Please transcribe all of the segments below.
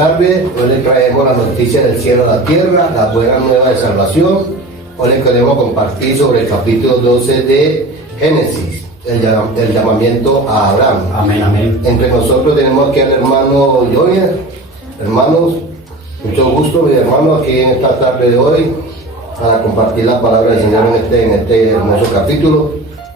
tardes. Hoy les traemos la noticia del cielo a la tierra, la buena nueva de salvación. Hoy les queremos compartir sobre el capítulo 12 de Génesis, el llamamiento a Abraham. Amén, amén. Entre nosotros tenemos aquí al hermano Jonier. Hermanos, mucho gusto, mi hermano, aquí en esta tarde de hoy para compartir la palabra del Señor en este hermoso capítulo.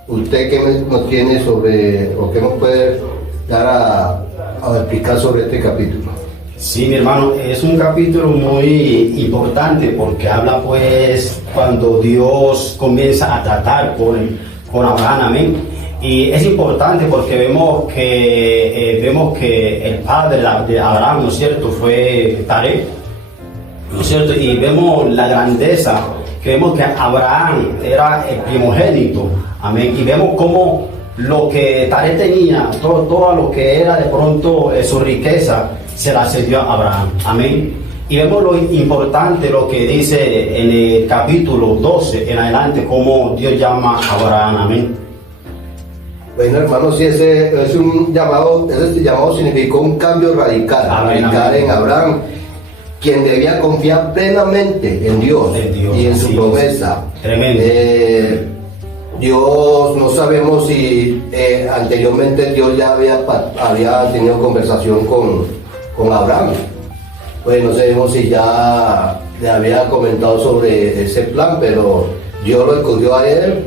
¿Usted qué nos tiene sobre, o qué nos puede dar a explicar sobre este capítulo? Sí, mi hermano, es un capítulo muy importante porque habla pues cuando Dios comienza a tratar con Abraham, amén. Y es importante porque vemos que el padre de Abraham, ¿no es cierto?, fue Taré, ¿no es cierto? Y vemos la grandeza, que vemos que Abraham era el primogénito, amén. Y vemos cómo lo que Taré tenía, todo lo que era de pronto su riqueza, se la cedió a Abraham, amén. Y vemos lo importante, lo que dice en el capítulo 12 en adelante, cómo Dios llama a Abraham, amén. Bueno, hermanos, sí, ese llamado significó un cambio radical, en Abraham, quien debía confiar plenamente en Dios y en su promesa. Tremendo. Dios, no sabemos si anteriormente Dios ya había tenido conversación con Abraham. Pues no sabemos si ya le había comentado sobre ese plan, pero Dios lo escogió a él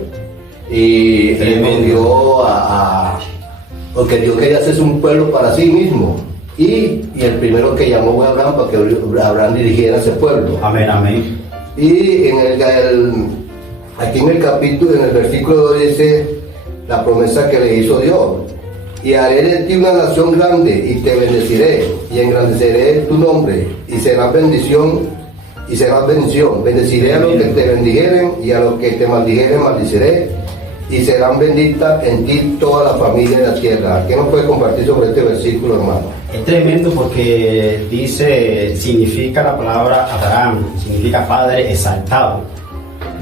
y escogió porque Dios quería hacerse un pueblo para sí mismo. Y el primero que llamó fue Abraham para que Abraham dirigiera ese pueblo. Amén, amén. Y aquí en el capítulo, en el versículo 2 dice la promesa que le hizo Dios: y haré de ti una nación grande y te bendeciré y engrandeceré tu nombre y serás bendición y serás bendición. Bendeciré a los que te bendijeren y a los que te maldijeren maldiciré y serán benditas en ti toda la familia de la tierra. ¿Qué nos puede compartir sobre este versículo, hermano? Es tremendo porque significa la palabra Abraham, significa padre exaltado.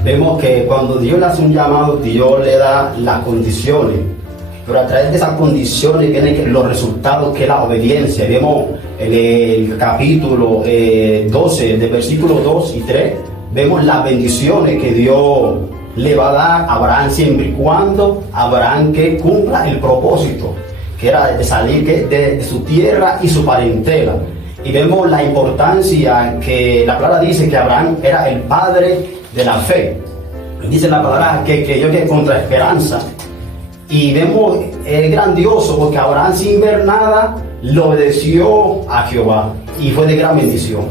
Vemos que cuando Dios le hace un llamado, Dios le da las condiciones, pero a través de esas condiciones vienen los resultados, que es la obediencia. Vemos en el capítulo 12, de versículos 2 y 3, vemos las bendiciones que Dios le va a dar a Abraham siempre y cuando Abraham que cumpla el propósito, que era de salir de su tierra y su parentela. Y vemos la importancia que la palabra dice que Abraham era el padre de la fe. Dice la palabra que yo que contra esperanza. Y vemos, es grandioso porque Abraham, sin ver nada, le obedeció a Jehová y fue de gran bendición.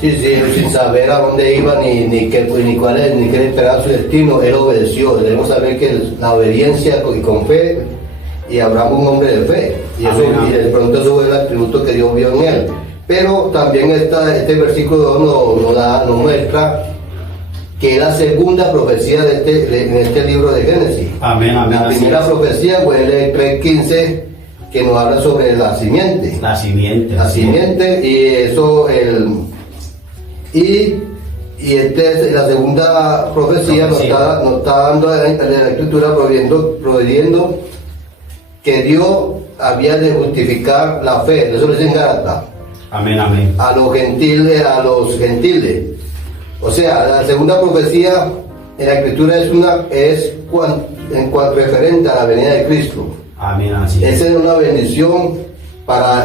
Sí, sin saber a dónde iba ni qué esperaba su destino, él obedeció. Debemos saber que la obediencia y con fe, y Abraham un hombre de fe, y de pronto eso fue el atributo que Dios vio en él. Pero también este versículo nos muestra que es la segunda profecía en este libro de Génesis. Amén, amén. La primera profecía fue el 3:15, que nos habla sobre la simiente. La simiente. Y eso, la segunda profecía nos está dando la escritura proveyendo que Dios había de justificar la fe. Eso lo dice en Gálatas. Amén, amén. A los gentiles. O sea, la segunda profecía en la escritura es en cuanto referente a la venida de Cristo. Amén, así es. Esa es una bendición para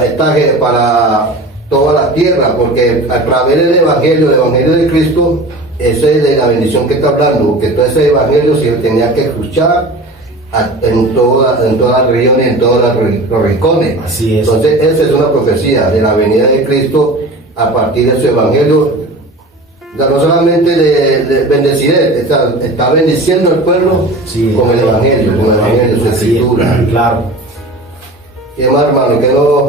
toda la tierra, porque a través del evangelio de Cristo, esa es de la bendición que está hablando, porque todo ese evangelio se tenía que escuchar en todas las regiones, en todos los rincones. Así es. Entonces, esa es una profecía de la venida de Cristo a partir de su evangelio. No solamente de bendeciré, está bendiciendo al pueblo con el evangelio, su escritura. Claro. ¿Qué más, hermano?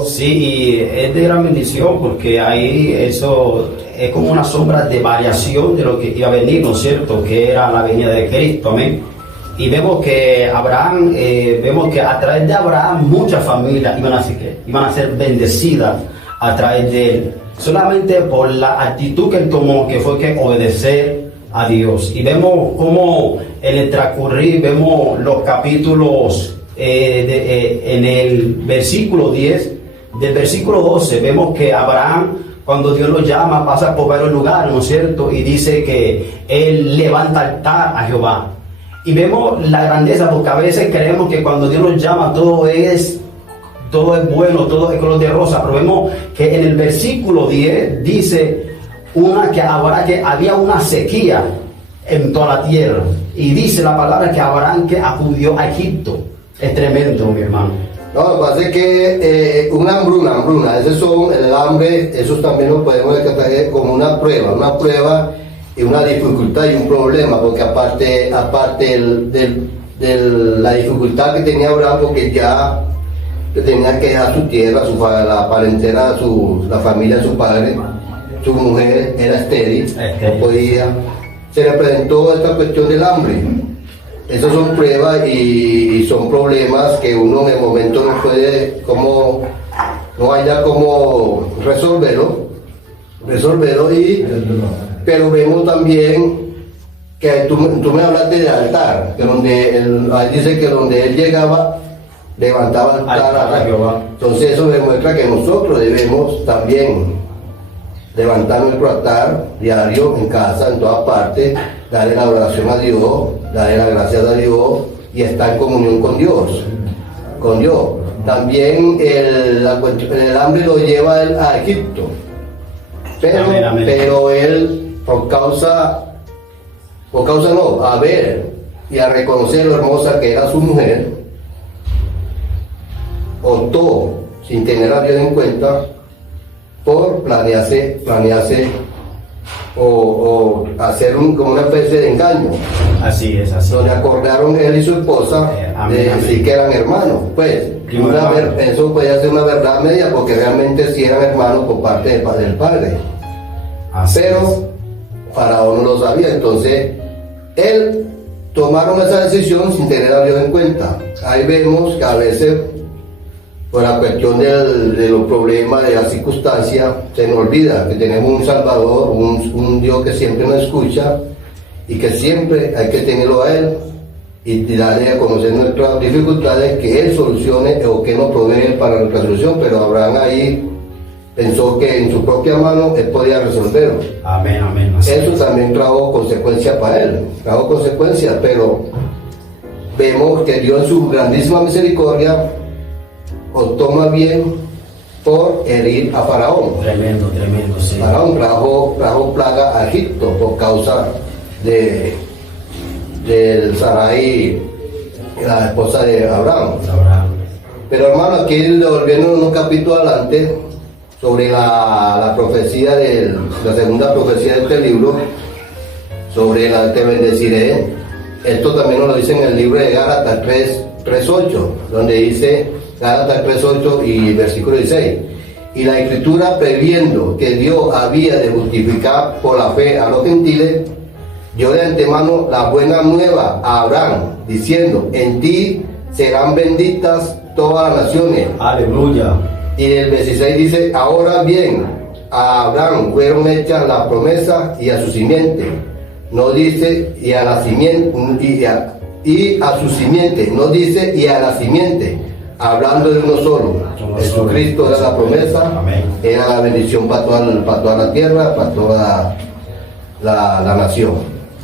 Sí, y es de gran bendición porque ahí eso es como una sombra de variación de lo que iba a venir, ¿no es cierto? Que era la venida de Cristo, amén. Y vemos que Abraham, a través de Abraham muchas familias iban a ser bendecidas a través de él, solamente por la actitud que él tomó, que fue que obedecer a Dios. Y vemos cómo en el transcurrir, vemos los capítulos en el versículo 10, del versículo 12, vemos que Abraham cuando Dios lo llama, pasa por varios lugares, ¿no es cierto? Y dice que Él levanta altar a Jehová. Y vemos la grandeza, porque a veces creemos que cuando Dios nos llama todo es bueno, todo es color de rosa, pero vemos que en el versículo 10 dice que había una sequía en toda la tierra, y dice la palabra que Abraham que acudió a Egipto. Es tremendo, mi hermano. No, lo que pasa es que una hambruna, el hambre, eso también lo podemos tratar como una prueba y una dificultad y un problema, porque aparte de la dificultad que tenía Abraham, porque ya tenía que dejar su tierra, la parentela, la familia de su padre, su mujer era estéril, no podía, se le presentó esta cuestión del hambre. Esas son pruebas y son problemas que uno en el momento no puede, no haya como resolverlo, pero vemos también que tú me hablaste de altar, que ahí dice que donde él llegaba, levantaba altar a Jehová. Entonces eso demuestra que nosotros debemos también levantar nuestro altar diario en casa, en todas partes, darle la oración a Dios, darle las gracias a Dios y estar en comunión con Dios. También el hambre lo lleva a Egipto, pero él a ver y a reconocer lo hermosa que era su mujer, optó sin tener a Dios en cuenta por planearse o hacer como una especie de engaño. Así es. Donde acordaron él y su esposa de decir que eran hermanos. Pues eso podía ser una verdad media, porque realmente sí eran hermanos por parte del padre. Pero Faraón no lo sabía. Entonces él tomaron esa decisión sin tener a Dios en cuenta. Ahí vemos que a veces, por la cuestión de los problemas, de las circunstancias, se nos olvida que tenemos un Salvador, un Dios que siempre nos escucha y que siempre hay que tenerlo a Él y darle a conocer nuestras dificultades, que Él solucione o que nos provee para nuestra solución. Pero Abraham ahí pensó que en su propia mano Él podía resolverlo. Amén. Eso también trajo consecuencias para Él, pero vemos que Dios en su grandísima misericordia optó más bien por herir a Faraón. Tremendo, sí. Faraón trajo plaga a Egipto por causa de Sarai, la esposa de Abraham. Pero hermano, aquí volviendo unos capítulos adelante sobre la profecía la segunda profecía de este libro, sobre la te bendeciré. Esto también nos lo dice en el libro de Gálatas 3:8, donde dice Gálatas 3:8 y versículo 16. Y la Escritura, previendo que Dios había de justificar por la fe a los gentiles, dio de antemano la buena nueva a Abraham, diciendo: en ti serán benditas todas las naciones. Aleluya. Y el 16 dice: ahora bien, a Abraham fueron hechas las promesas y a su simiente. No dice y a la simiente, y a su simiente, no dice y a la simiente, hablando de uno solo. Jesucristo era la promesa. Amén. Era la bendición para toda la tierra, para toda la nación.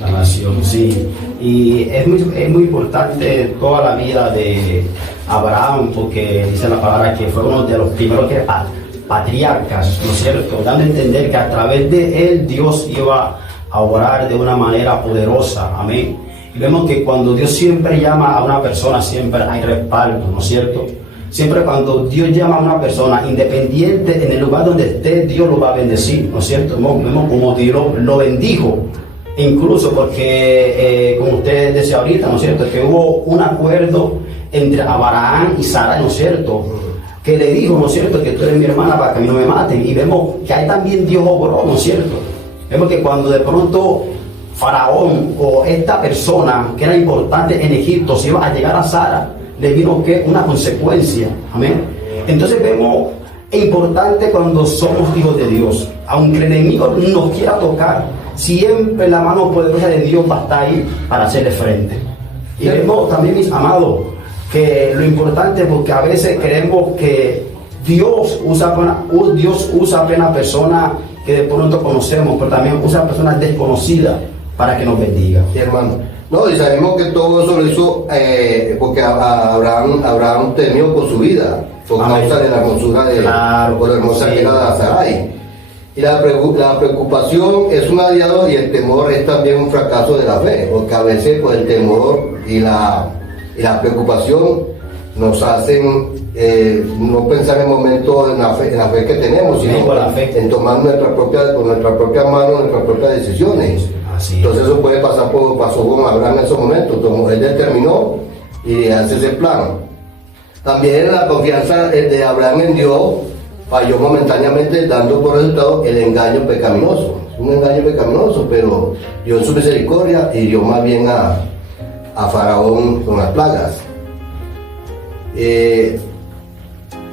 La nación, sí. Y es muy importante toda la vida de Abraham, porque dice la palabra que fue uno de los primeros patriarcas, ¿no es cierto? Dando a entender que a través de él Dios iba a orar de una manera poderosa. Amén. Y vemos que cuando Dios siempre llama a una persona, siempre hay respaldo, ¿no es cierto? Siempre cuando Dios llama a una persona, independiente en el lugar donde esté, Dios lo va a bendecir, ¿no es cierto? Vemos como Dios lo bendijo. Incluso porque, como usted decía ahorita, ¿no es cierto?, que hubo un acuerdo entre Abraham y Sara, ¿no es cierto?, que le dijo, ¿no es cierto?, que tú eres mi hermana para que a mí no me maten. Y vemos que ahí también Dios obró, ¿no es cierto? Vemos que cuando de pronto Faraón o esta persona que era importante en Egipto se iba a llegar a Sara, le vino que una consecuencia. Amén. Entonces vemos importante cuando somos hijos de Dios, aunque el enemigo nos quiera tocar, siempre la mano poderosa de Dios va a estar ahí para hacerle frente. Y vemos también, mis amados, que lo importante, porque a veces creemos que Dios usa apenas personas que de pronto conocemos, pero también usa personas desconocidas para que nos bendiga. Sí, hermano. No, y sabemos que todo eso lo hizo porque Abraham temió por su vida, por causa de la hermosura por la hermosa que era Sarai. Y la preocupación es un aliado y el temor es también un fracaso de la fe, porque a veces pues, el temor y la preocupación nos hacen no pensar en el momento en la fe que tenemos, sino en tomar nuestra propia mano, nuestras propias decisiones. Entonces eso puede pasó con Abraham en esos momentos. Él determinó y hace ese plan. También la confianza de Abraham en Dios falló momentáneamente, dando por resultado el engaño pecaminoso. Es un engaño pecaminoso, pero Dios en su misericordia hirió más bien a Faraón con las plagas.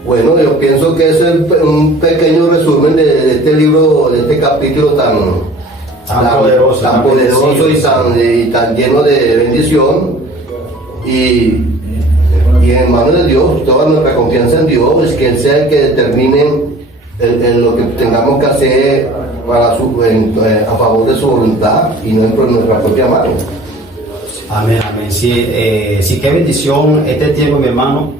Bueno, yo pienso que es un pequeño resumen de este libro, de este capítulo tan poderoso y tan lleno de bendición. Y en manos de Dios, toda nuestra confianza en Dios es que Él sea el que determine en lo que tengamos que hacer a favor de su voluntad y no en nuestra propia mano. Amén, amén. Sí, qué bendición este tiempo, mi hermano.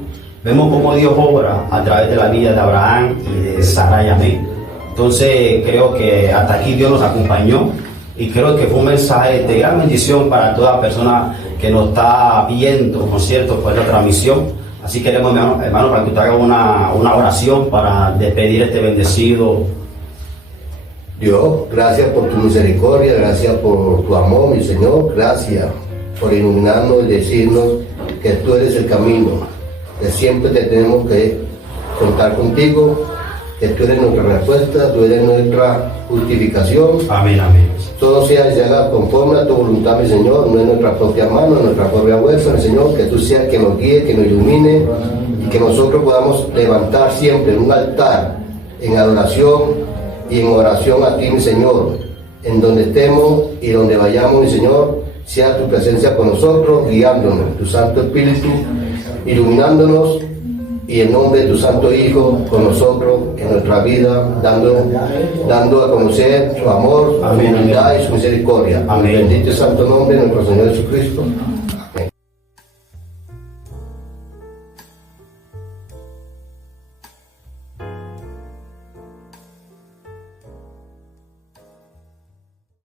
Vemos cómo Dios obra a través de la vida de Abraham y de Sarai, amén. Entonces creo que hasta aquí Dios nos acompañó y creo que fue un mensaje de gran bendición para toda persona que nos está viendo, ¿no es cierto?, por esta transmisión. Así queremos, hermano, para que usted haga una oración para despedir este bendecido. Dios, gracias por tu misericordia, gracias por tu amor, mi Señor, gracias por iluminarnos y decirnos que tú eres el camino, que siempre te tenemos que contar contigo, que tú eres nuestra respuesta, tú eres nuestra justificación. Amén, amén. Todo sea y se haga conforme a tu voluntad, mi Señor, no en nuestra propia mano, en nuestra propia fuerza, mi Señor, que tú seas que nos guíe, que nos ilumine y que nosotros podamos levantar siempre un altar en adoración y en oración a ti, mi Señor, en donde estemos y donde vayamos, mi Señor, sea tu presencia con nosotros, guiándonos, tu Santo Espíritu, iluminándonos, y en nombre de tu Santo Hijo con nosotros en nuestra vida, dando a conocer su amor, su humildad y su misericordia. Amén. Bendito el santo nombre de nuestro Señor Jesucristo.